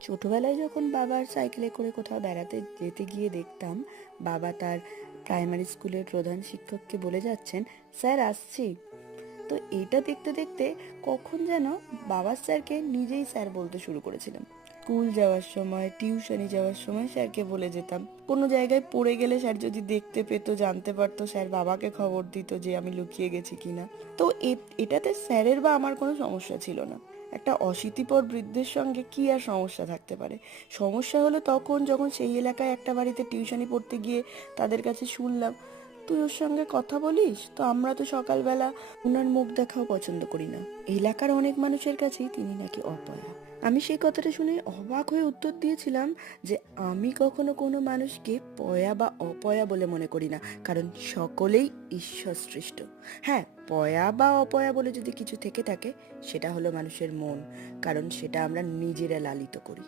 ছোটবেলায় যখন বাবার সাইকেলে করে কোথাও বেড়াতে যেতে গিয়ে দেখতাম বাবা তার প্রাইমারি স্কুলের প্রধান শিক্ষককে বলে যাচ্ছেন, স্যার আসছি। তো এটা দেখতে দেখতে কখন যেন বাবার স্যারকে নিজেই স্যার বলতে শুরু করেছিলাম। স্কুল যাওয়ার সময়, টিউশনি যাওয়ার সময় স্যারকে বলে যেতাম। কোনো জায়গায় পড়ে গেলে স্যার যদি দেখতে পেতো, জানতে পারতো, স্যার বাবাকে খবর দিত যে আমি লুকিয়ে গেছি কিনা। তো এটাতে স্যারের বা আমার কোনো সমস্যা ছিল না। একটা অশীতিপর বৃদ্ধের সঙ্গে কি আর সমস্যা থাকতে পারে? সমস্যা হলো তখন যখন সেই এলাকায় একটা বাড়িতে টিউশনি পড়তে গিয়ে তাদের কাছে শুনলাম, তুই ওর সঙ্গে কথা বলিস তো, আমরা তো সকালবেলা ওনার মুখ দেখাও পছন্দ করি না। এলাকার অনেক মানুষের কাছেই তিনি নাকি অপয়া। আমি সেই কথাটা শুনে অবাক হয়ে উত্তর দিয়েছিলাম যে আমি কখনো কোনো মানুষকে পয়া বা অপয়া বলে মনে করি না, কারণ সকলেই ঈশ্বর সৃষ্ট। হ্যাঁ, পয়া বা অপয়া বলে যদি কিছু থেকে থাকে সেটা হলো মানুষের মন, কারণ সেটা আমরা নিজেরা লালিত করি।